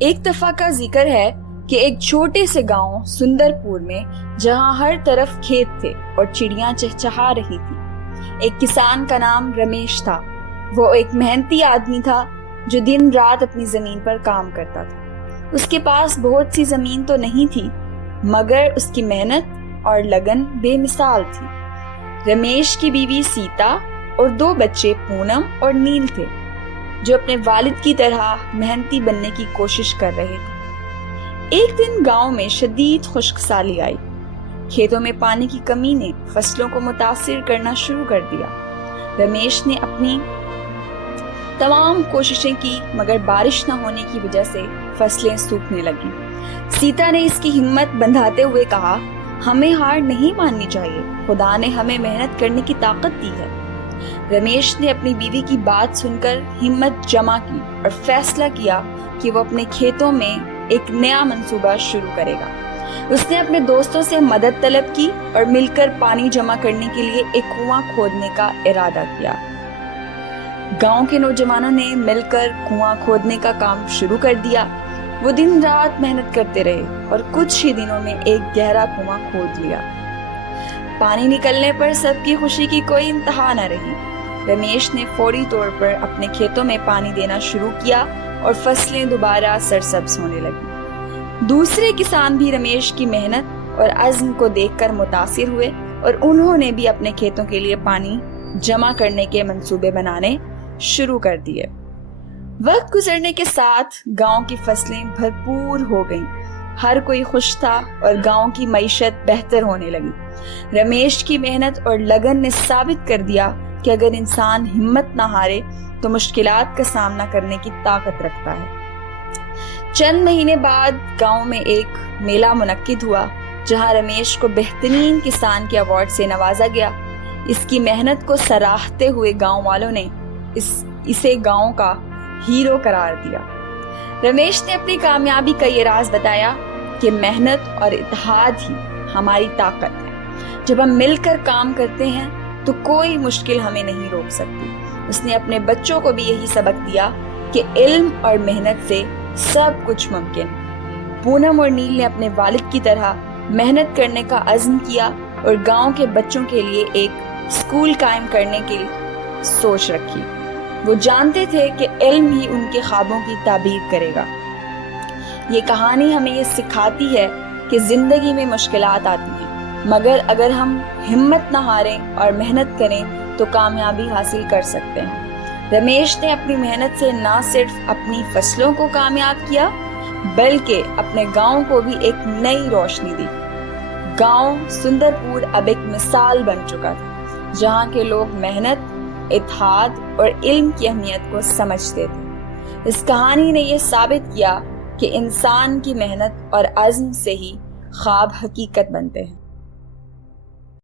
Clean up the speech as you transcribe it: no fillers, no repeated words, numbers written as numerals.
ایک دفعہ کا ذکر ہے کہ ایک چھوٹے سے گاؤں سندرپور میں جہاں ہر طرف کھیت تھے اور چڑیاں چہچہا رہی تھی، ایک کسان کا نام رمیش تھا۔ وہ ایک محنتی آدمی تھا جو دن رات اپنی زمین پر کام کرتا تھا۔ اس کے پاس بہت سی زمین تو نہیں تھی، مگر اس کی محنت اور لگن بے مثال تھی۔ رمیش کی بیوی سیتا اور 2 بچے پونم اور نیل تھے، جو اپنے والد کی طرح محنتی بننے کی کوشش کر رہے تھے۔ ایک دن گاؤں میں شدید خشک سالی آئی۔ کھیتوں میں پانی کی کمی نے فصلوں کو متاثر کرنا شروع کر دیا۔ رمیش نے اپنی تمام کوششیں کی، مگر بارش نہ ہونے کی وجہ سے فصلیں سوکھنے لگیں۔ سیتا نے اس کی ہمت بندھاتے ہوئے کہا، ہمیں ہار نہیں ماننی چاہیے، خدا نے ہمیں محنت کرنے کی طاقت دی ہے۔ رمیش نے اپنی بیوی کی بات سن کر ہمت جمع کی اور فیصلہ کیا کہ وہ اپنے کھیتوں میں ایک نیا منصوبہ شروع کرے گا۔ اس نے اپنے دوستوں سے مدد طلب کی اور مل کر پانی جمع کرنے کے لیے ایک کنواں کھودنے کا ارادہ کیا۔ گاؤں کے نوجوانوں نے مل کر کنواں کھودنے کا کام شروع کر دیا۔ وہ دن رات محنت کرتے رہے اور کچھ ہی دنوں میں ایک گہرا کنواں کھود لیا۔ پانی نکلنے پر سب کی خوشی کی کوئی انتہا نہ رہی۔ رمیش نے فوری طور پر اپنے کھیتوں میں پانی دینا شروع کیا اور فصلیں دوبارہ سرسبز ہونے لگیں۔ دوسرے کسان بھی رمیش کی محنت اور عزم کو دیکھ کر متاثر ہوئے اور انہوں نے بھی اپنے کھیتوں کے لیے پانی جمع کرنے کے منصوبے بنانے شروع کر دیے۔ وقت گزرنے کے ساتھ گاؤں کی فصلیں بھرپور ہو گئیں، ہر کوئی خوش تھا اور گاؤں کی معیشت بہتر ہونے لگی۔ رمیش کی محنت اور لگن نے ثابت کر دیا کہ اگر انسان ہمت نہ ہارے تو مشکلات کا سامنا کرنے کی طاقت رکھتا ہے۔ چند مہینے بعد گاؤں میں ایک میلہ منعقد ہوا، جہاں رمیش کو بہترین کسان کے ایوارڈ سے نوازا گیا۔ اس کی محنت کو سراہتے ہوئے گاؤں والوں نے اسے گاؤں کا ہیرو قرار دیا۔ رمیش نے اپنی کامیابی کا یہ راز بتایا کہ محنت اور اتحاد ہی ہماری طاقت ہے۔ جب ہم مل کر کام کرتے ہیں تو کوئی مشکل ہمیں نہیں روک سکتی۔ اس نے اپنے بچوں کو بھی یہی سبق دیا کہ علم اور محنت سے سب کچھ ممکن ہے۔ پونم اور نیل نے اپنے والد کی طرح محنت کرنے کا عزم کیا اور گاؤں کے بچوں کے لیے ایک اسکول قائم کرنے کی سوچ رکھی۔ وہ جانتے تھے کہ علم ہی ان کے خوابوں کی تعبیر کرے گا۔ یہ کہانی ہمیں یہ سکھاتی ہے کہ زندگی میں مشکلات آتی ہیں، مگر اگر ہم ہمت نہ ہاریں اور محنت کریں تو کامیابی حاصل کر سکتے ہیں۔ رمیش نے اپنی محنت سے نہ صرف اپنی فصلوں کو کامیاب کیا، بلکہ اپنے گاؤں کو بھی ایک نئی روشنی دی۔ گاؤں سندرپور اب ایک مثال بن چکا تھا، جہاں کے لوگ محنت، اتحاد اور علم کی اہمیت کو سمجھتے تھے۔ اس کہانی نے یہ ثابت کیا کہ انسان کی محنت اور عزم سے ہی خواب حقیقت بنتے ہیں۔